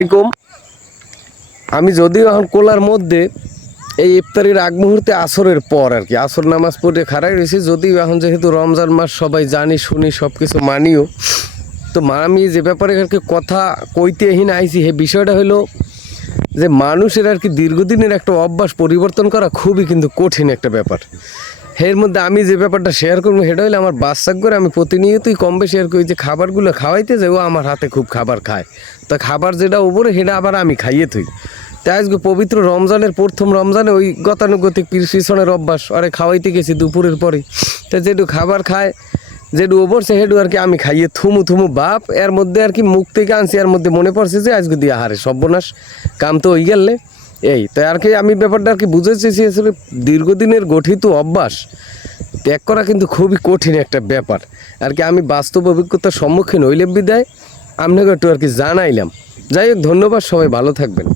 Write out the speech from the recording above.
এরকম আমি যদিও এখন কোলার মধ্যে এই ইফতারির আগ মুহূর্তে আসরের পর আর কি আসর নামাজ পড়ে খাড়াই রয়েছি, যদিও এখন যেহেতু রমজান মাস সবাই জানি শুনি সব কিছু মানিও, তো আমি যে ব্যাপারে আর কি কথা কইতে হিন আইছি সেই বিষয়টা হলো যে মানুষের আর কি দীর্ঘদিনের একটা অভ্যাস পরিবর্তন করা খুবই কিন্তু কঠিন একটা ব্যাপার। এর মধ্যে আমি যে ব্যাপারটা শেয়ার করবো সেটা হলো আমার বাচ্চা করে আমি প্রতিনিয়তই কম বেশি আর কি ওই যে খাবারগুলো খাওয়াইতে যাই, ও আমার হাতে খুব খাবার খায়, তা খাবার যেটা উপরে সেটা আবার আমি খাইয়ে থই। তাই আজকে পবিত্র রমজানের প্রথম রমজানে ওই গতানুগতিক পিছনের অভ্যাস আরে খাওয়াইতে গেছি দুপুরের পরে, তা যেটু খাবার খায় যেটু ওপরছে সেটু আর কি আমি খাইয়ে থুমু বাপ, এর মধ্যে আর কি মুখ থেকে আনছি, এর মধ্যে মনে পড়ছে যে আজকে দিয়ে হারে সর্বনাশ কাম তো হয়ে গেলে এই তাই আর কি আমি ব্যাপারটা আর কি বুঝতে চেয়েছি আসলে দীর্ঘদিনের গঠিত অভ্যাস ত্যাগ করা কিন্তু খুবই কঠিন একটা ব্যাপার আর কি। আমি বাস্তব অভিজ্ঞতার সম্মুখীন হইলে বিদায় আপনাকে একটু আর কি জানাইলাম। যাই হোক, ধন্যবাদ, সবাই ভালো থাকবেন।